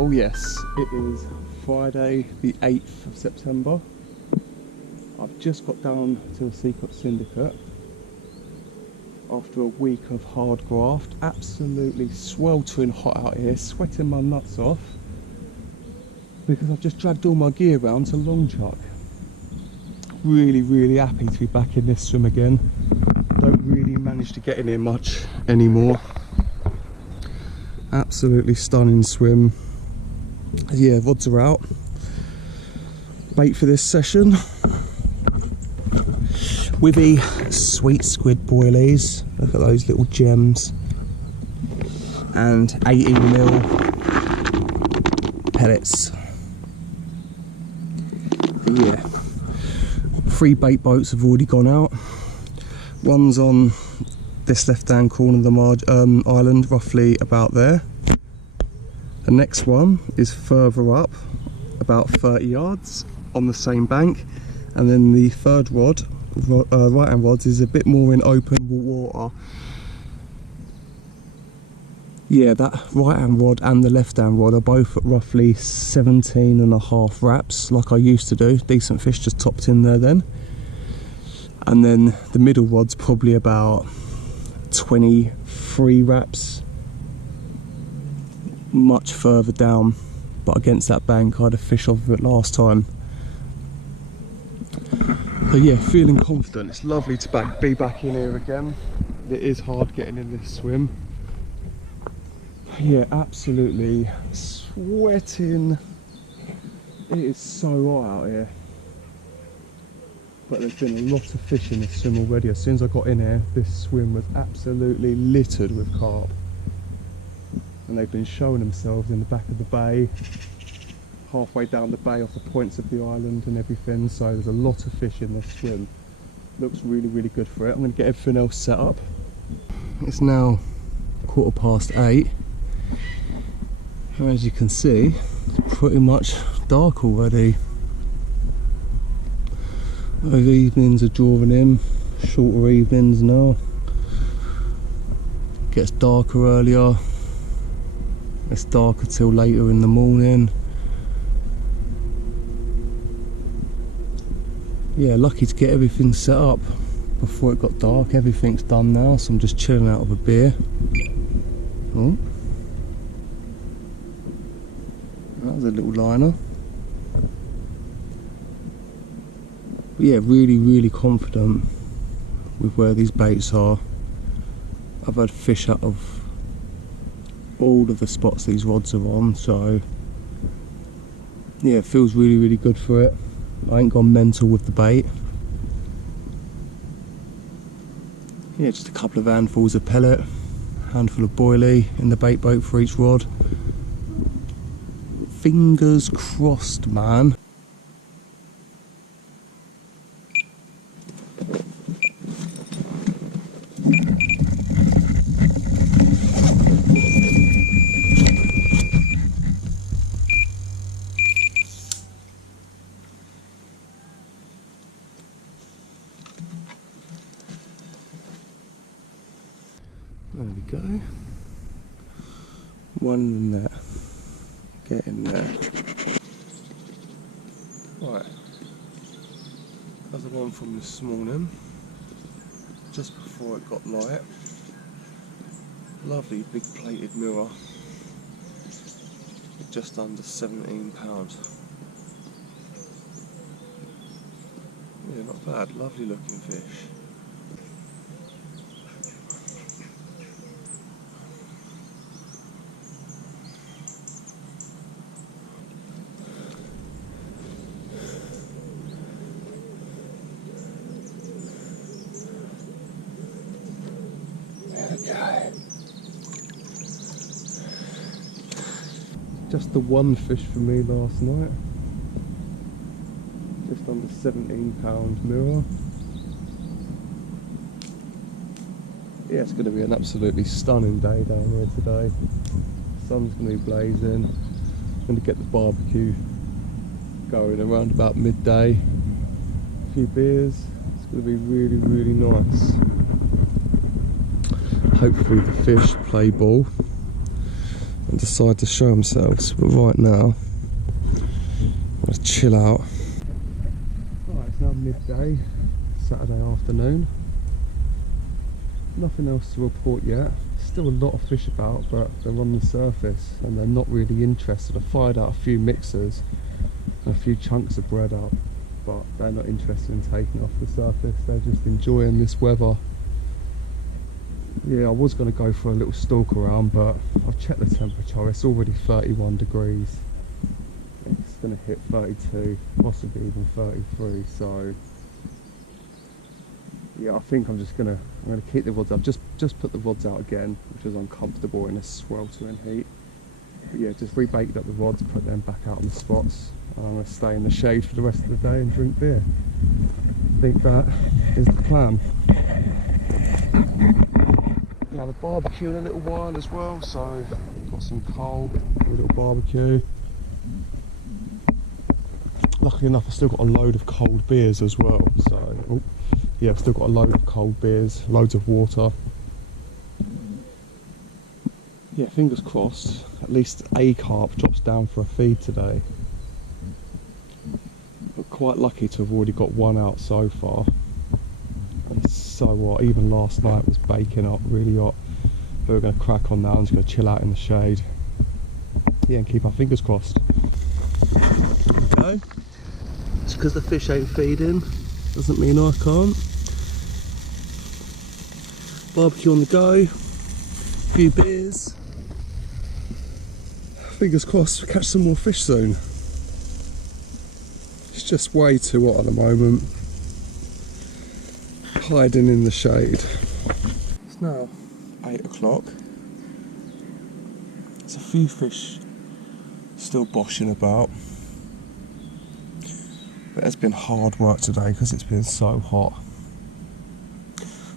well, yes, it is Friday the 8th of September. I've just got down to the Secret Syndicate after a week of hard graft. Absolutely sweltering hot out here, sweating my nuts off because I've just dragged all my gear around to long chuck. Really happy to be back in this swim again. Don't really manage to get in here much anymore. Absolutely stunning swim. Yeah, rods are out. Bait for this session. Withy sweet squid boilies. Look at those little gems. And 18mm pellets. But yeah, 3 bait boats have already gone out. One's on this left-hand corner of the island, roughly about there. The next one is further up, about 30 yards on the same bank, and then the third rod, right-hand rods, is a bit more in open water. Yeah, that right-hand rod and the left-hand rod are both at roughly 17.5 wraps, like I used to do. Decent fish just topped in there then. And then the middle rod's probably about 23 wraps, much further down, but against that bank I had a fish off of it last time. So yeah, feeling confident. It's lovely to be back in here again. It is hard getting in this swim. Yeah, absolutely sweating. It is so hot out here. But there's been a lot of fish in this swim already. As soon as I got in here, this swim was absolutely littered with carp. And they've been showing themselves in the back of the bay, halfway down the bay off the points of the island and everything. So there's a lot of fish in this swim. Looks really good for it. I'm going to get everything else set up. It's now 8:15. And as you can see, it's pretty much dark already. Those evenings are drawing in, shorter evenings now. Gets darker earlier. It's darker till later in the morning. Yeah, lucky to get everything set up before it got dark. Everything's done now, so I'm just chilling out with a beer. Oh, that was a little liner. But yeah, really confident with where these baits are. I've had fish out of all of the spots these rods are on, so yeah, it feels really good for it. I ain't gone mental with the bait. Yeah, just a couple of handfuls of pellet, handful of boilie in the bait boat for each rod. Fingers crossed, man. There we go. One in there. Get in there. Right. Another one from this morning. Just before it got light. Lovely big plated mirror. Just under 17 pounds. Yeah, not bad. Lovely looking fish. Just the one fish for me last night. Just under 17 pound mirror. Yeah, it's going to be an absolutely stunning day down here today. Sun's going to be blazing. I'm going to get the barbecue going around about midday. A few beers. It's going to be really nice. Hopefully the fish play ball. and decide to show themselves. But right now, I'm going to chill out. Alright, it's now midday, Saturday afternoon. Nothing else to report yet. Still a lot of fish about, but they're on the surface and they're not really interested. I fired out a few mixers and a few chunks of bread up, but they're not interested in taking off the surface. They're just enjoying this weather. Yeah, I was going to go for a little stalk around, but I've checked the temperature. It's already 31 degrees. It's going to hit 32, possibly even 33. So yeah, I think I'm going to keep the rods up. Just put the rods out again, which is uncomfortable in a sweltering heat. But yeah, just rebaited up the rods, put them back out on the spots, and I'm going to stay in the shade for the rest of the day and drink beer. I think that is the plan. We'll have a barbecue in a little while as well, so got some coal, a little barbecue. Luckily enough, I've still got a load of cold beers as well, so yeah, I've still got a load of cold beers, loads of water. Yeah, fingers crossed, at least a carp drops down for a feed today. But quite lucky to have already got one out so far. And so what, even last night was baking up really hot. But we're going to crack on now, I'm just going to chill out in the shade. Yeah, and keep our fingers crossed. Okay. Just because the fish ain't feeding doesn't mean I can't. Barbecue on the go, a few beers. Fingers crossed we'll catch some more fish soon. It's just way too hot at the moment. Hiding in the shade. It's now 8 o'clock. There's a few fish still boshing about. But it's been hard work today because it's been so hot.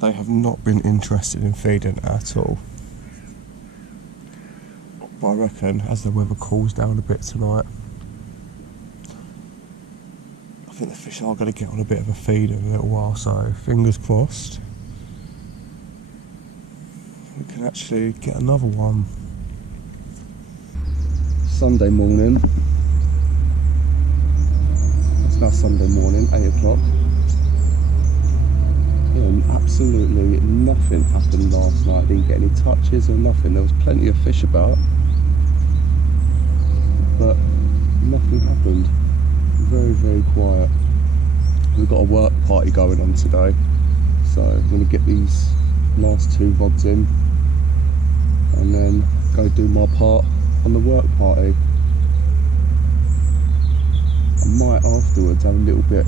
They have not been interested in feeding at all. But I reckon as the weather cools down a bit tonight, I think the fish are going to get on a bit of a feed in a little while, so fingers crossed we can actually get another one. Sunday morning. It's now Sunday morning, 8 o'clock. Absolutely nothing happened last night. I didn't get any touches or nothing. There was plenty of fish about, but nothing happened. Very, very quiet. We've got a work party going on today, so I'm going to get these last 2 rods in and then go do my part on the work party. I might afterwards have a little bit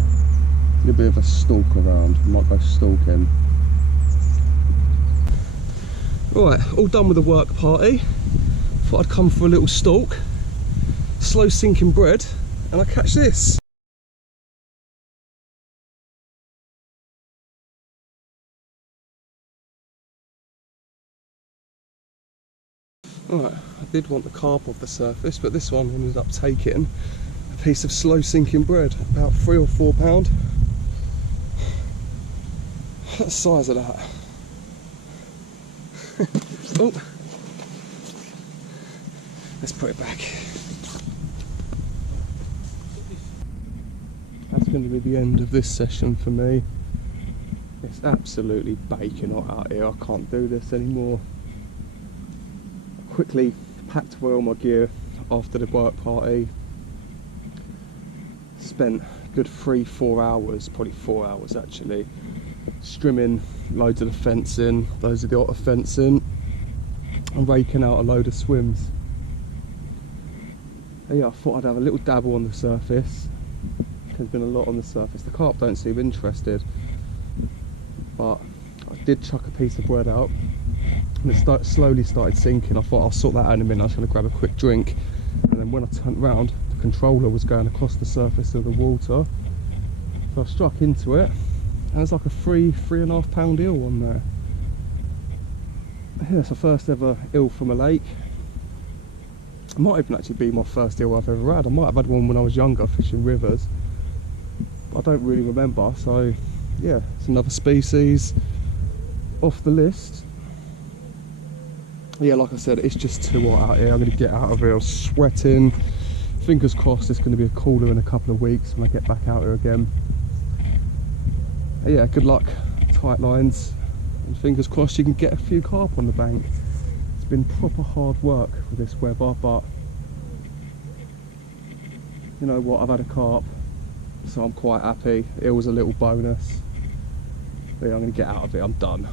of a stalk around. I might go stalking. Right, all done with the work party. Thought I'd come for a little stalk. Slow sinking bread, and I catch this. Right, I did want the carp off the surface, but this one ended up taking a piece of slow sinking bread, about £3 or £4. What the size of that? Oh, let's put it back. That's going to be the end of this session for me. It's absolutely baking hot out here. I can't do this anymore. Quickly packed away all my gear after the work party. Spent a good 3-4 hours, probably 4 hours actually, strimming loads of the fencing, loads of the otter fencing, and raking out a load of swims. And yeah, I thought I'd have a little dabble on the surface. There's been a lot on the surface. The carp don't seem interested, but I did chuck a piece of bread out and it slowly started sinking. I thought I'll sort that out in a minute. I was going to grab a quick drink, and then when I turned round, the controller was going across the surface of the water, so I struck into it. And there's like a 3.5 pound eel on there. Yeah, it's the first ever eel from a lake. It might even actually be my first eel I've ever had. I might have had one when I was younger fishing rivers, but I don't really remember. So yeah, it's another species off the list. yeah, like I said, it's just too hot out here. I'm going to get out of here. I'm sweating. Fingers crossed it's going to be cooler in a couple of weeks when I get back out here again. Yeah, good luck, tight lines, and fingers crossed you can get a few carp on the bank. It's been proper hard work with this weather, but you know what, I've had a carp, so I'm quite happy. It was a little bonus. But yeah, I'm going to get out of it, I'm done.